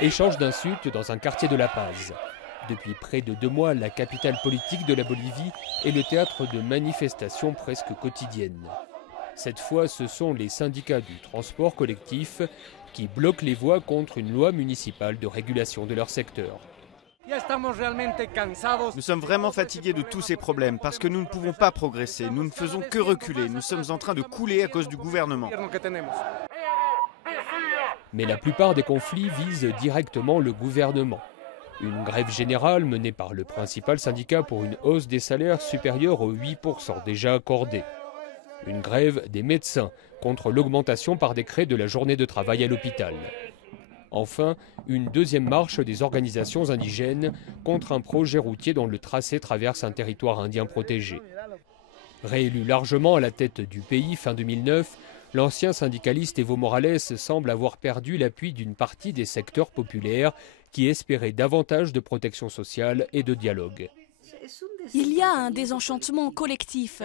Échange d'insultes dans un quartier de La Paz. Depuis près de 2 mois, la capitale politique de la Bolivie est le théâtre de manifestations presque quotidiennes. Cette fois, ce sont les syndicats du transport collectif qui bloquent les voies contre une loi municipale de régulation de leur secteur. Nous sommes vraiment fatigués de tous ces problèmes parce que nous ne pouvons pas progresser, nous ne faisons que reculer, nous sommes en train de couler à cause du gouvernement. Mais la plupart des conflits visent directement le gouvernement. Une grève générale menée par le principal syndicat pour une hausse des salaires supérieure aux 8% déjà accordés. Une grève des médecins contre l'augmentation par décret de la journée de travail à l'hôpital. Enfin, une deuxième marche des organisations indigènes contre un projet routier dont le tracé traverse un territoire indien protégé. Réélu largement à la tête du pays fin 2009, l'ancien syndicaliste Evo Morales semble avoir perdu l'appui d'une partie des secteurs populaires qui espéraient davantage de protection sociale et de dialogue. Il y a un désenchantement collectif.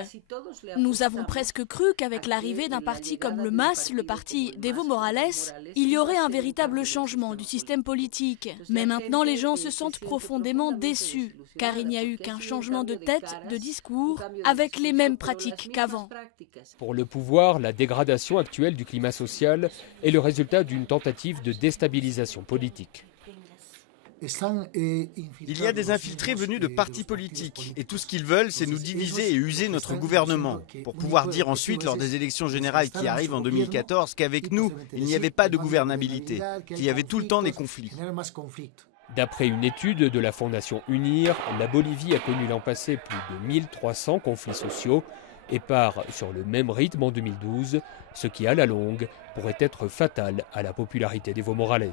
Nous avons presque cru qu'avec l'arrivée d'un parti comme le MAS, le parti d'Evo Morales, il y aurait un véritable changement du système politique. Mais maintenant, les gens se sentent profondément déçus, car il n'y a eu qu'un changement de tête, de discours, avec les mêmes pratiques qu'avant. Pour le pouvoir, la dégradation actuelle du climat social est le résultat d'une tentative de déstabilisation politique. Il y a des infiltrés venus de partis politiques et tout ce qu'ils veulent, c'est nous diviser et user notre gouvernement pour pouvoir dire ensuite lors des élections générales qui arrivent en 2014 qu'avec nous, il n'y avait pas de gouvernabilité, qu'il y avait tout le temps des conflits. D'après une étude de la Fondation UNIR, la Bolivie a connu l'an passé plus de 1300 conflits sociaux et part sur le même rythme en 2012, ce qui à la longue pourrait être fatal à la popularité d'Evo Morales.